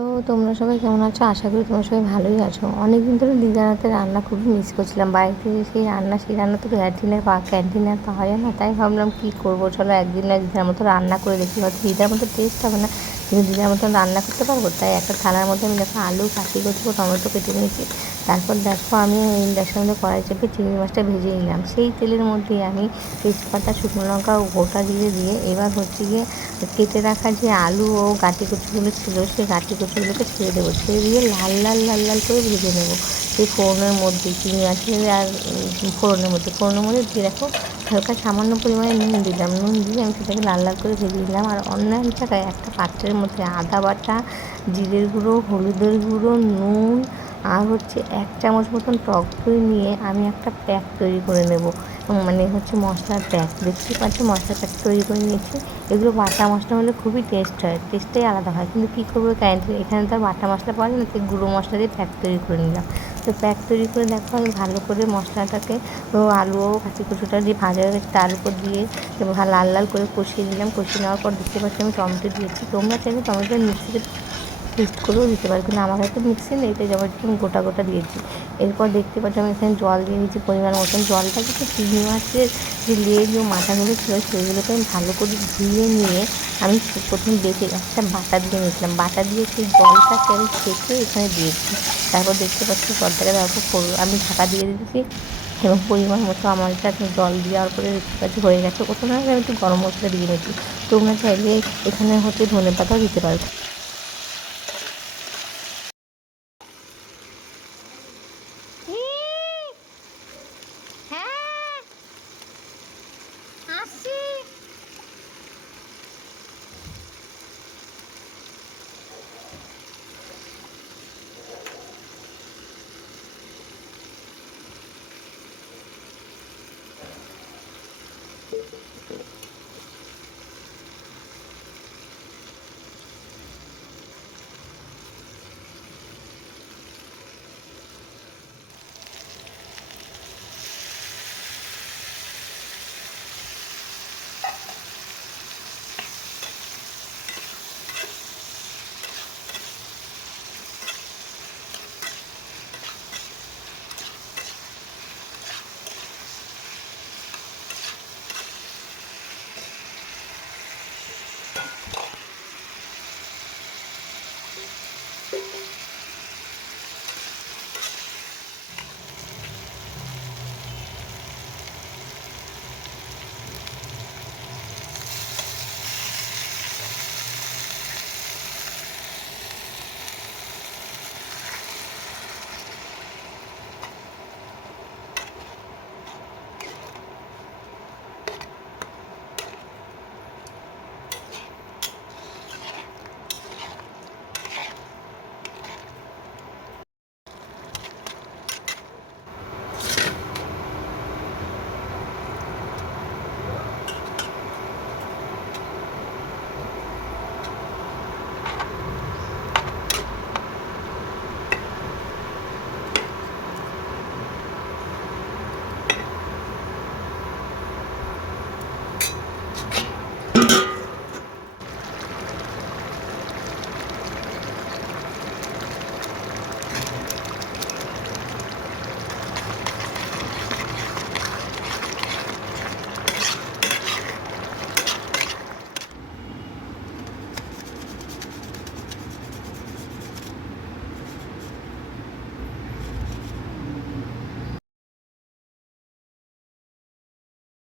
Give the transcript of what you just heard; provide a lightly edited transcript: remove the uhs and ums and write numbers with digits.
Hello, তোমরা সবাই কেমন আছো? আশা করি তোমরা সবাই ভালোই আছো। অনেকদিন ধরে দিদার হাতের রান্না খুবই মিস করছিলাম। বাড়িতে সেই রান্না তো ক্যান্টিনে আর পাওয়া যায় না। তাই ভাবলাম কী করবো, চলো একদিন না দিদার মতো রান্না করে দেখি। হয়তো দিদার মতো টেস্ট হবে না, কিন্তু দিদার মতন রান্না করতে পারবো। তাই একটা থালার মধ্যে আমি দেখো আলু কাটি করবো, টমেটো কেটে নিয়েছি। তারপর দেখো আমি গ্যাসের মধ্যে কড়াই চেপে চিংড়ি মাছটা ভেজে নিলাম। সেই তেলের মধ্যে আমি তেজপাতা, শুকনো লঙ্কা ও গোটা জিরে দিয়ে এবার হচ্ছে গিয়ে কেটে রাখা যে আলু ও গাঁটি কচুগুলো ছিল সেই গাঁটি কচুগুলোকে ছেড়ে দেবো। ছেড়ে দিয়ে লাল লাল লাল লাল করে ভেজে নেবো সেই ফোড়নের মধ্যে, চিংড়ি মাছের আর ফোড়নের মধ্যে দিয়ে দেখো হালকা সামান্য পরিমাণে নুন দিলাম। নুন দিয়ে আমি সেটাকে লাল লাল করে ভেজে নিলাম। আর অন্য এক জায়গায় একটা পাত্রের মধ্যে আদা বাটা, জিরের গুঁড়ো, হলুদের গুঁড়ো, নুন আর হচ্ছে 1 চামচ মতন টক দই নিয়ে আমি একটা প্যাক তৈরি করে নেব। মানে হচ্ছে মশলার প্যাক, দেখতেই পাচ্ছ মশলার প্যাক তৈরি করে নিয়েছি। এগুলো বাটা মশলা হলে খুবই টেস্ট হয়, টেস্টটাই আলাদা হয়। কিন্তু কী করবো, এখানে তো আর বাটা মশলা পাওয়া যায় না, তাই গুঁড়ো মশলা দিয়ে প্যাক তৈরি করে নিলাম। তো প্যাক তৈরি করে দেখো আমি ভালো করে মশলাটাকে আলু ও কাঁচি কচুটা যে ভাজা হয়ে গেছে তার উপর দিয়ে লাল লাল করে কষিয়ে নিলাম। কষিয়ে নেওয়ার পর দেখতে পাচ্ছি আমি টমেটো দিয়েছি। তোমরা চাইলে টমেটো মিক্সিতে পেস্ট করেও দিতে পারো, কিন্তু আমার কাছে মিক্সি নেই, তাই একটু গোটা গোটা দিয়েছি। এরপর দেখতে পাচ্ছি আমি এখানে জল দিয়ে দিয়েছি পরিমাণ মতন। জলটা কিন্তু চিংড়ি মাছের যে লেজ ও মাথাগুলো ছিল সেগুলোকে আমি ভালো করে ধুয়ে নিয়ে আমি প্রথম বেটে একটা বাটা দিয়ে নিয়েছিলাম। বাটা দিয়ে সেই জলটাকে আমি ছেঁকে এখানে দিয়েছি। তারপর দেখতে পাচ্ছি জলটাকে তারপর আমি ঢাকা দিয়ে দিয়েছি এবং পরিমাণ মতো আমার এটা জল দেওয়ার পরে দেখতে পাচ্ছি হয়ে গেছে। প্রথমে আমি একটু গরম মশলা দিয়ে নিয়েছি। তোমরা চাইলে এখানে হচ্ছে ধনেপাতাও দিতে পারো।